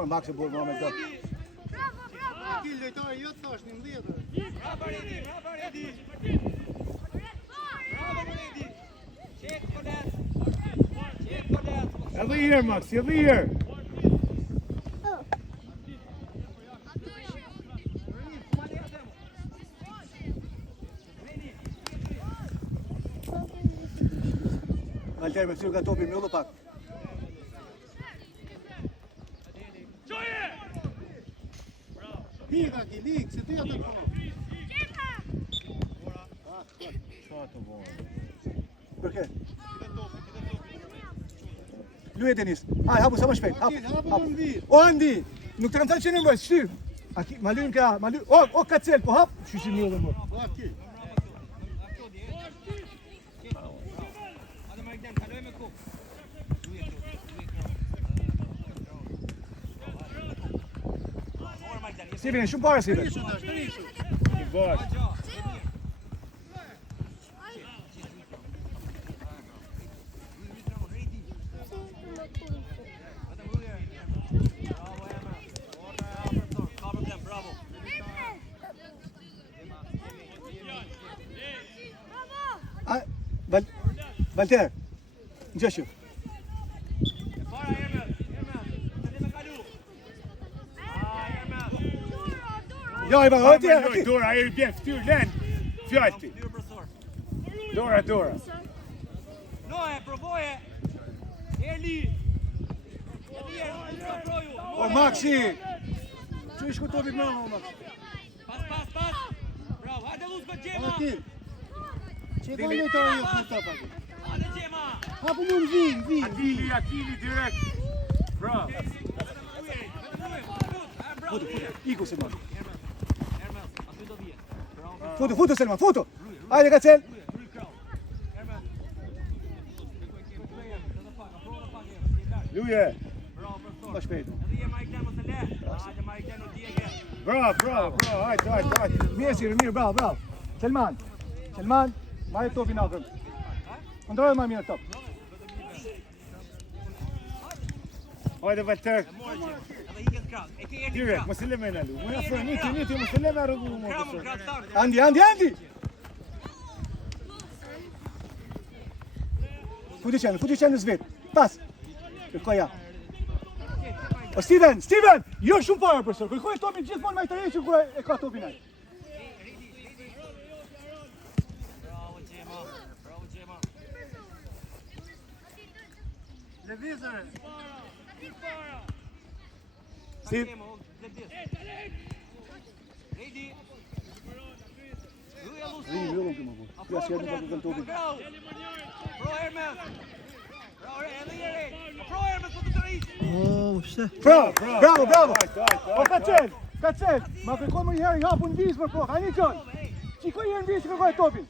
më Maxi bol më me të. Ki lojtari jo tash 19. Bravo Redi. Check for that. Edhe here, Max, edhe here. Alter me fytyrë nga topi mbyllë pak. Hika ki lik, se ti ato ko. Për kë? Luaj Denis. Haj, hapu sa më shpejt. Hapu më mbi. O Andi, nuk të kam thënë që në mbaj, shtyr. Ma lynë ka, o Kacel, po hap. Shyshi mjë dhe më. Aki. Steven, shumë pare Steven. Bak. Valter, Gjëshu. Jo, Iva, hëtje, hëtje. Dora, e bjen fytyr len. Fjalti. Dora. Noe, provoje. Erli. O Maxi. Që ishku topi më në, Max? Pas. Bravo, hajde luz me Gjema. Aki. Që ka lojtari jo në top aki. Hajde Gjema. Hapu më mbi. Akili direkt. Bravo. Iku Selman. Futu Selman, futu. Hajde Kacel. Luje. Ma shpejt. Bravo. Hajde. Mirë, bravo. Selman, marrë topin afrëm. Kontrollë më mirë top. Hajde Valter. Direkt, mos e lë më nalu. Unë afro niti, mos e lë më rrogu më. Andi. Futi qenë në zvit. Pas. Kërkoj ja. O Steven, jo shumë parë profesor. Kërkoj topin gjithmonë me të rëqë kur e ka topin ai. Bravo Gjema. Levizër. Steve. Redi. Lullum të më bu. Ja s'jetë në këtë topin. Pro Hermes. Pro Hermes po të të rrish. Bravo. O Kacel, ma kërkoj më njëherë i hapu në vizë për kohë. Hajni John. Qikoj një në vizë kërkoj topin.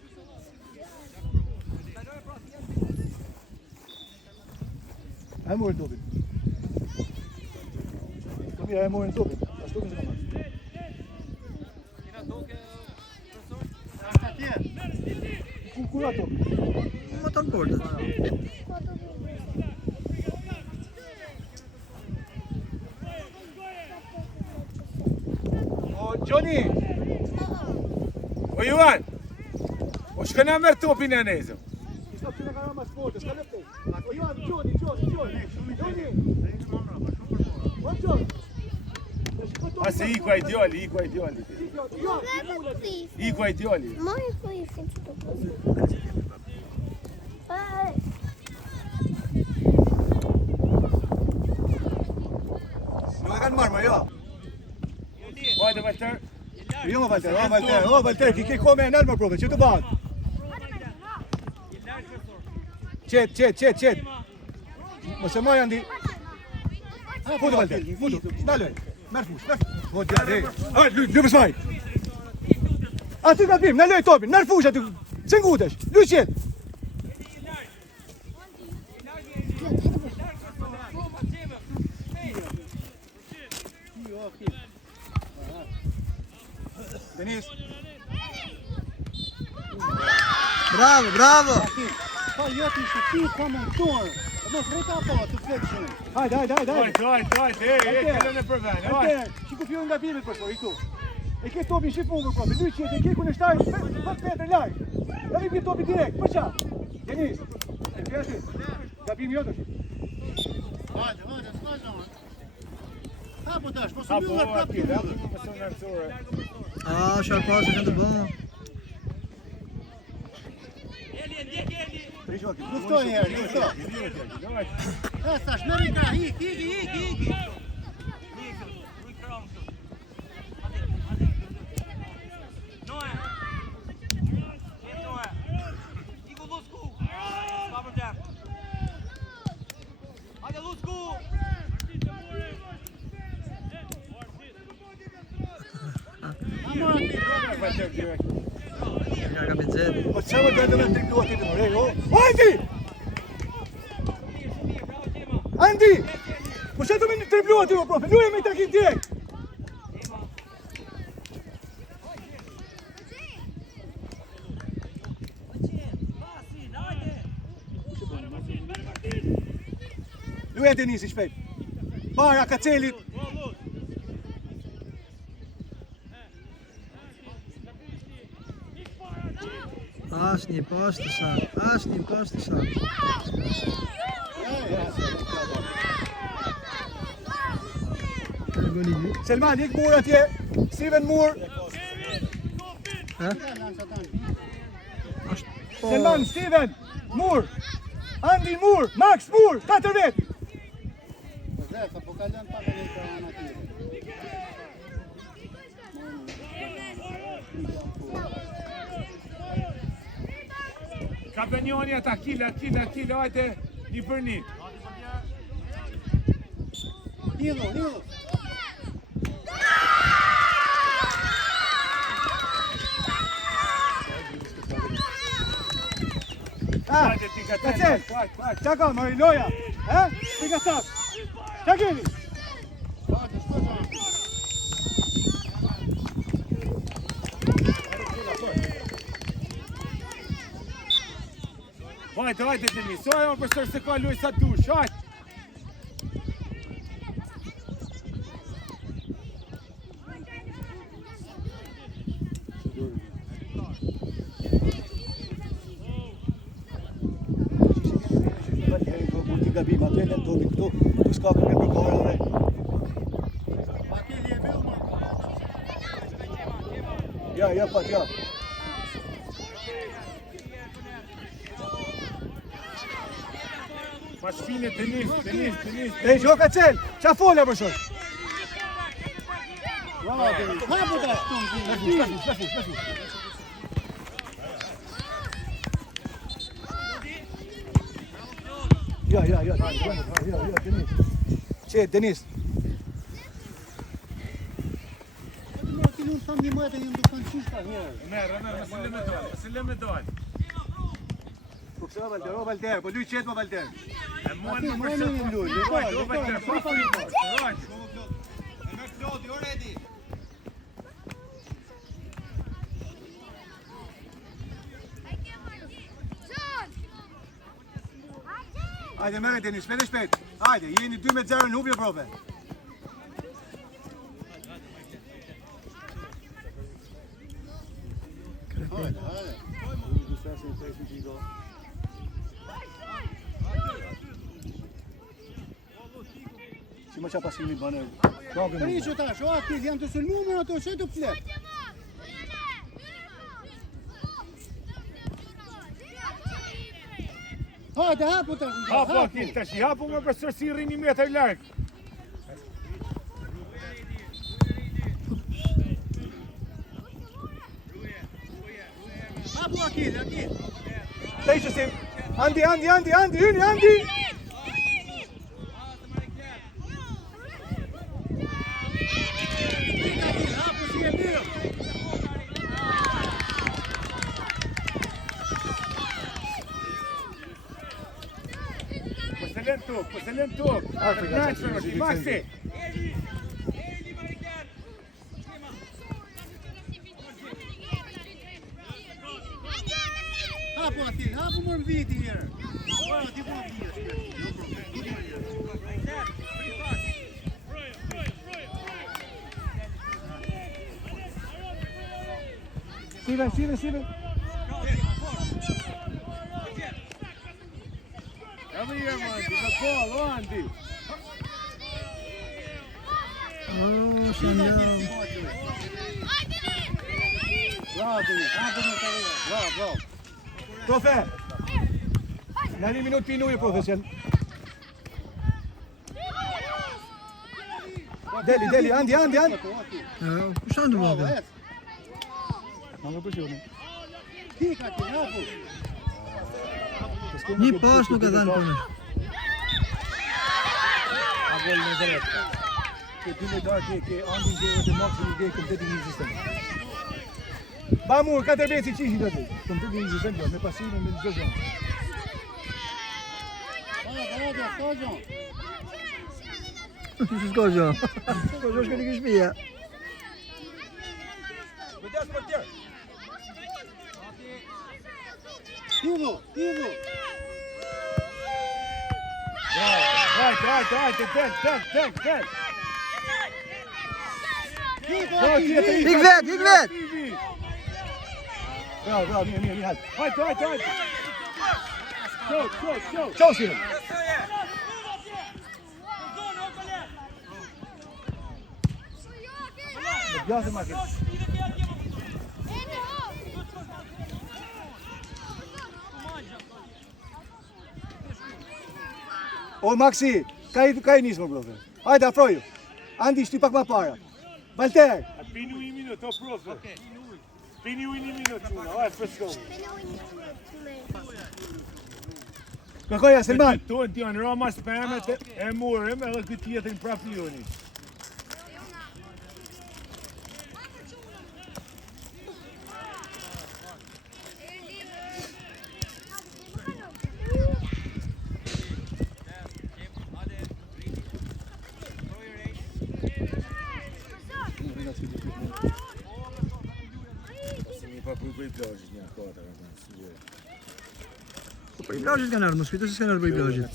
E morën topin. E morën topin. Ashtu topin s'ka marrë. Kura topin? Më të në bordët. O Johnny. O Juan. O shkëna merr topin e nezëm. Ishta që në kanë ma sportë, s'ka lëpte. O Johan, Johnny. O John. Ase iku ai djali. Iku ai djali. Moj po i fin që të përë. Nuk e kanë marrë, më jo. Hajde Valter. Jo më Valter, ki ko me enel më prove, që të bëhat? Qet. Mëse moj Andi. Futu Valter, daloj. Merë fush. O, djade. Lë pësmaj. Aty ka pim, në loj topin, merë fush aty. Se ngutesh, lë qet. Denis. Bravo. Pa joti shë ti komentuar. Mos rrita apo të flet shumë. Hajde. Këllën e përven, Shiku fillon nga bimet për i këtu. E ke topin shifun për profe, lyqjet, e ke ku në shtajnë 5 metre larg. Ja vi bje topi direkt, për qa. Denis, e fjati, gabimi jo të shi. Hajde, s'ka zonë. Hapo tash, mos u mbyllë prapë të mbyllë. Sharpazë kanë të bënë. Luftoj herë, luftoj. Tash, merri ka, hiki. Po çfarë do të ndërtojmë këtu aty në Moreno? Andi! Andi! Po çfarë do të ndërtojmë aty profe? Luaj me takim direkt. Luaj Denisi shpejt. Para Kacelit. Asnjë poshtë sa. Selman, ik Moore atje. Steven Moore. Selman, Steven Moore. Andy Moore, Max Moore, 4 vet. Po kalon pak në ekran aty. Kapenioni ata, kila, hajde, një për një. Lidhu. Kacel, qa ka, Marinoja? Pika sas. Qa keni? Hajde, Denis, soja më përsër se ka luj sa dush, hajde. Gabim, atë në topi këtu, tu s'ka për me përkore dhe. Ateli e bëllë më. Ja, pat, ja. Ma shfine Denis. Ej, gjo Kacel, qa folja për shoj? Hapo tash këtu. Shpesh. Ja, Denis. Që, Denis. Më ti nuk thon një mëte një dukan çishta herë. Merë, mësë lëmë dojnë. Po pëse Valter, po luj qetë më Valter. E mua Ati, në më përsër. në luj. Hajde, mere Denis, shpejt. Hajde, jeni 2-0 në hubje profe. Si më qa pasimi bënë. Riqo tash, o ati janë të sulmuar ato, çe të flet. Hajde, hapo tash. Hapo akil, tash i hapo më përsër si rrini metër larg. Hapo akil. Tej që si, Andi, hyni, Andi! Hapo si e bëllë. Po se lën tuk. Maxi. Hapo aty, hapo më viti herë. Po ti po vjen. Steven. Come here, Andy. The ball, Andy. Oh, si andiamo. Bravo, bravo. Profe! Në një minut pinuje, profesion. Deli, Andi. Ja, ku shtë në bëllë? Mangë presioni. Kika ti, hapu. Një pas nuk e dhanë përnë. A vol në drejtë. Che tu mi dai che Andi deve de massimo che completo inesistente. Vamos, cadê bem esse time daqui? Completo inesistente, me passino me jogo. Skogjën. Shkogjë. Shkogjë shkë një këshpia. Kujdes portier. Ivo. Right. Ten. Ik vet! Bravo, mia. Right. Go. Ciao, Steven. Gjatë makin. O Maxi, ka i nismë profe. Hajde afroju. Andi shty pak më para. Valter. Pini u një minut, o profe. Pini u një minut, quna. Hajde, përshkohë. Kërkoja, Selman. Tonë të janë rama spamet e morëm edhe këtë tjetërin prapë joni. Për i plajit kanë arë, mos fitu se s'kanë arë për i plajit.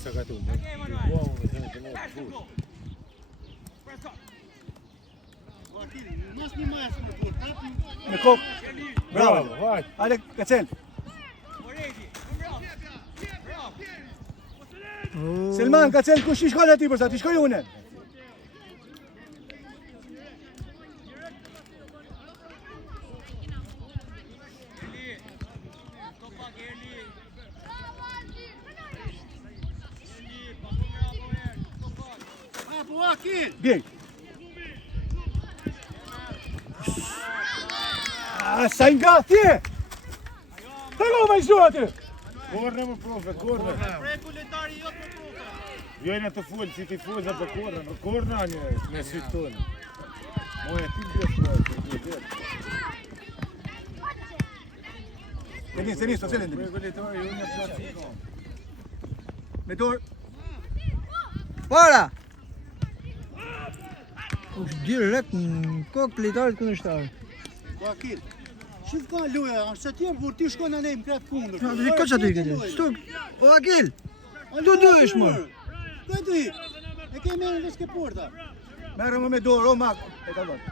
Mas një mas më të kapi. Me kokë. Bravo, hajde. Hajde, Kacel. Selman, Kacel, kush i shkoj ati për sa, ti shkoj une. Hapu, Akil. Bjej. Sa nga, tje! Të go me shdu aty! Korne më profe, korne. Vjojnë të full, si ti full, për korne. Në korne një, me sytë tonë. Moja, ti bjeshtë, Denis, të cilin, Denis. Regulitari, unë në platë. Me dorë. Para! Ush direkt në kokë litarit kundërshtar. Akil. Shif ka loja, është tjerë, kur ti shkon në nejmë kretë kundër. Ja, do të kaç aty këtë. Stuk. O Akil. Tu duhesh më. Ka di. E ke merë në s'ke porta. Merë më me dorë, o mak. E ka dorë.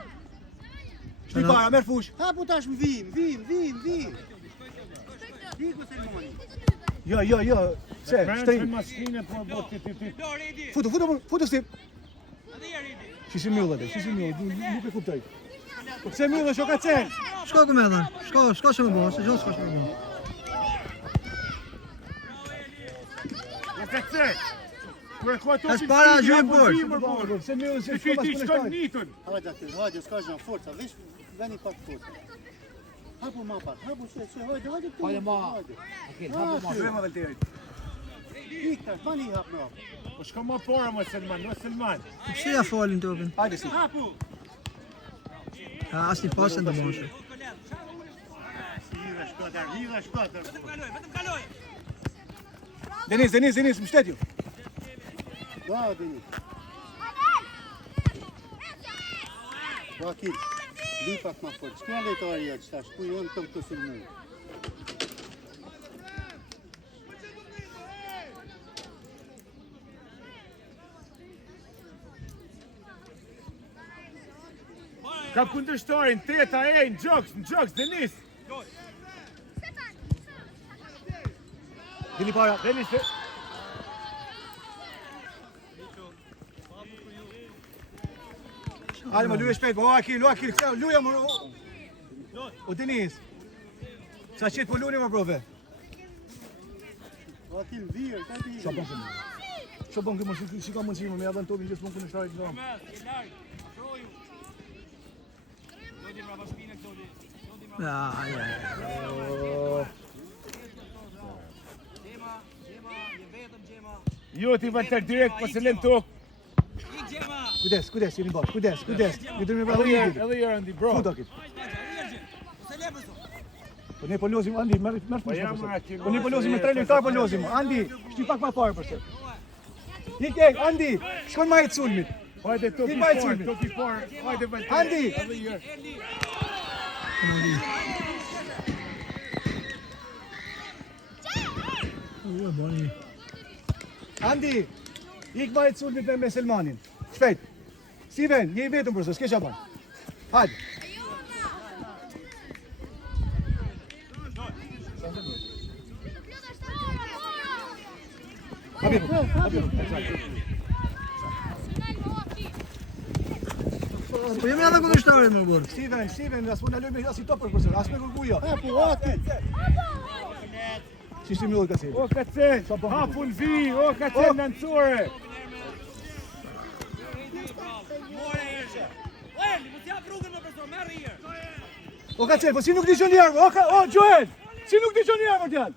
Shti para, merë fush. Hapu tash më vim. Diku Selmani. Jo. Se, shtri. Menë maskinë, po bot ti. Futu Steve. Shisi mjullë atë, nuk e kuptoj. Po pse mjullë është o Kacel? Shko ku me dhanë. Shko që më bo, se gjonë s'ka që më bo. Në këtë As para gjojnë borë. Pse mjullë është Ti ti shkon nitën. Hajde Akil, hajde, s'ka gjën forca, vesh veni pak forca. Hapu ma pak, hajde këtu. Hajde ma. Akil, hapu ma. Shkruaj ma Valterit. Ikta, pani hap në. Po shko më para më Selman. Pse ja falin topin? Hajde si. Hapu. Asnjë pasë në moshe. Hidhe shkatër. Denis, më shtet ju. Bravo, Denis. Po Akil, li pak ma fort. Shkja lejtari e qëta, shku jonë të këtë Selmu. Ka kundërshtarin, teta e, në gjoks, Denis. Dili para. Deli se... Hajde më luaj shpejt, o Akil, luja më... O Denis. Sa qëtë po luni më prove. Akil virë, ka ti. Qa bon këmë? Qa bon këmë, si ka mundësime, me adhen topin gjithë mund kënë shtarit në domë. Jo ti Valter direkt, po se lën tokë. Kujdes, jeni bashkë, kujdes. Një dërmi pra Edhe jërë ndi, bro. Fut Akil. Po ne po lozim, Andi, merr fushë. Po ne po lozim me 3 lojtar po lozim. Andi, shti pak më parë përse. Ikej, Andi, shkon më i sulmit. Hajde topi Ti mbaj parë, sulmin. topi parë. Hajde Valter. Andi. Edhe jërë. Andi, ik më i sulmit me Selmanin. Shpejt. Steven, je i vetëm përse, s'ke qa ban. Hajde. Habibu. Po jemi edhe kundërshtarë më burr. Steven, as po na lojmë as i topër përse, as me gurguja. Po Akil. Si si mjolë ka si. O Kacel, hapun vi, o Kacel në nëncore. O Kacel, po si nuk di që njerë, o Joel, si nuk di që njerë për tjallë.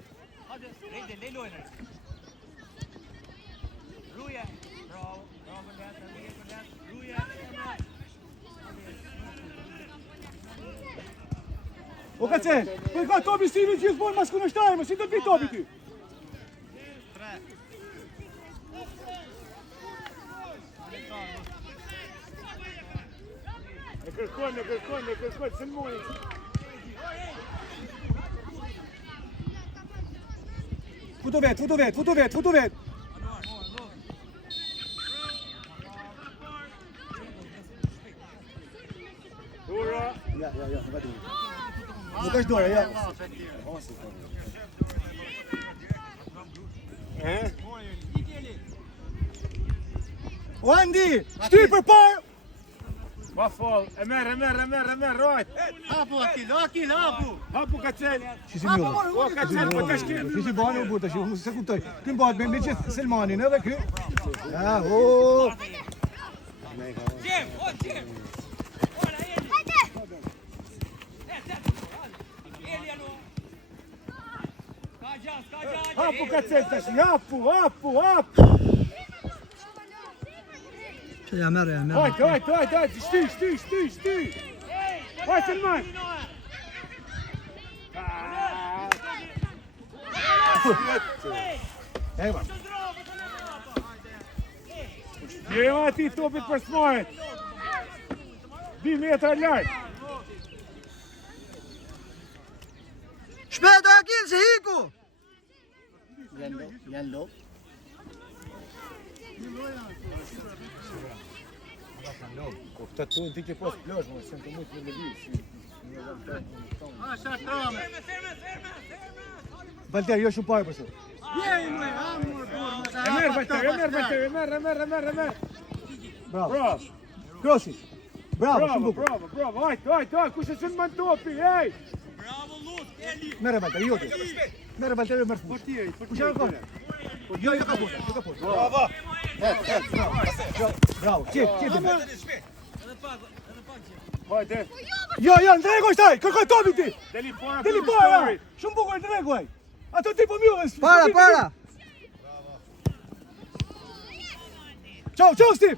O Kacel, po i ka topi Steven gjithmonë mas kundërshtarë, si do të pi topi ty? E kërkon, Selmoni. Futu vet. Dura. Ja, vati. Nuk është dora, ja. O Andi, shtyr për parë. Ma fall, e merr, rajt. Hapu Akil, hapu. Hapu Kacel. Si mjolë. O Kacel, po të shkim. Si bani u burë tash, unë se kuptoj. Ky mbahet me gjithë Selmanin edhe ky. Ja, o. Hapu Kacel tash, hapu. Që ja merr. Hajde, shty. Hajde Selman. Ejma. Jema ati topit për smajet. 2 metra lartë. Shpejt Akil se hiku. Janë lo. Po këta tonë ti ke pas plazh, mos sen të mund të lëviz. Valter, jo shumë parë përse. E merr Valter. Bravo. Krosi. Bravo, shumë bukur. Bravo. Hajde, kush e Selman topi, ej. Merë Valter, jo ti. Merë Valter, merë fush. Kush janë kom? Jo ka punë. Bravo. Çip. Hajde. Jo, ndrego shtaj, kërkoj topi ti. Deli para. Shumë bukur ndreguaj. Ato ti po mjolles. Para. Ciao, Steve.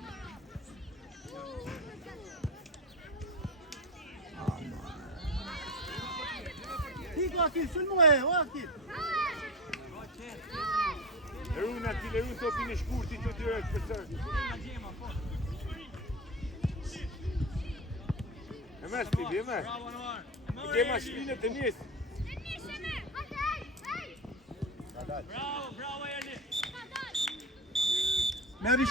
Hiku Akil, sulmu o Akil. Lerun topin e shkurtit të direkt për sërë. E merë Steve, e merë. E kema shpinet e njësë. Bravo, Erli. Merë